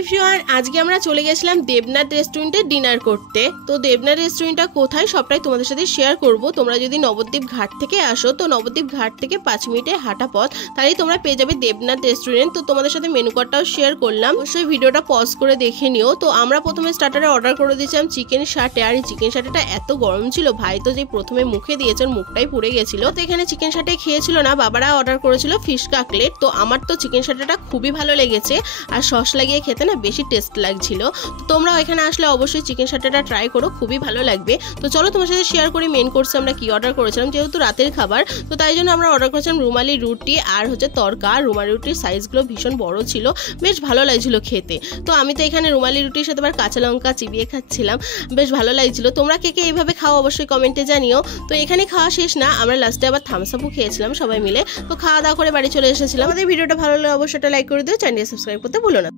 Everyone, আজকে আমরা চলে গেছিলাম দেবনাথ রেস্টুরেন্টে ডিনার করতে। তো দেবনাথ রেস্টুরেন্টটা কোথায় সবটাই তোমাদের সাথে শেয়ার করব। তোমরা যদি নবদ্বীপ ঘাট থেকে আসো তো নবদ্বীপ ঘাট থেকে 5 মিনিটের হাঁটা পথ, তাহলেই তোমরা পেয়ে যাবে দেবনাথ রেস্টুরেন্ট। তো তোমাদের সাথে মেনু কার্ডটাও শেয়ার করলাম, অবশ্যই ভিডিওটা পজ করে দেখে নিও। তো আমরা প্রথমে স্টার্টারে অর্ডার করে দিয়েছিলাম চিকেন সাটে, আর এই চিকেন সাটেটা এত গরম ছিল, ভাই তো যে প্রথমে মুখে দিয়েছে ওর মুখটাই পুড়ে গেছিল। তো এখানে চিকেন সাটে খেয়েছিল না, বাবারা অর্ডার করেছিল ফিশ কাটলেট। তো আমার তো চিকেন সাটেটা খুবই ভালো লেগেছে, আর সস লাগিয়ে খেতে না বেশি টেস্ট লাগছিল। তো তোমরা এখানে আসলে অবশ্যই চিকেন সাটেটা ট্রাই করো, খুবই ভালো লাগবে। তো চলো তোমার সাথে শেয়ার করি মেন কোর্সে আমরা কি অর্ডার করেছিলাম, যেহেতু রাতের খাবার তো তাই জন্য আমরা অর্ডার করেছিলাম রুমালি রুটি আর তরকা। রুমালি রুটির সাইজগুলো ভীষণ বড় ছিল, বেশ ভালো লাগছিল খেতে। তো আমি তো এখানে রুমালি রুটির সাথে আবার কাঁচা লঙ্কা চিবিয়ে খাচ্ছিলাম, বেশ ভালো লাগছিল। তোমরা কে কে এইভাবে খাও অবশ্যই কমেন্টে জানিও। তো এখানে খাওয়া শেষ না, আমরা লাস্টে আবার থামস আপও খেয়েছিলাম সবাই মিলে। তো খাওয়া দাওয়া করে বাড়ি চলে এসেছিলাম। আমাদের ভিডিওটা ভালো লাগলে অবশ্যই লাইক করে দিও, চ্যানেল সাবস্ক্রাইব করতে ভুলো না।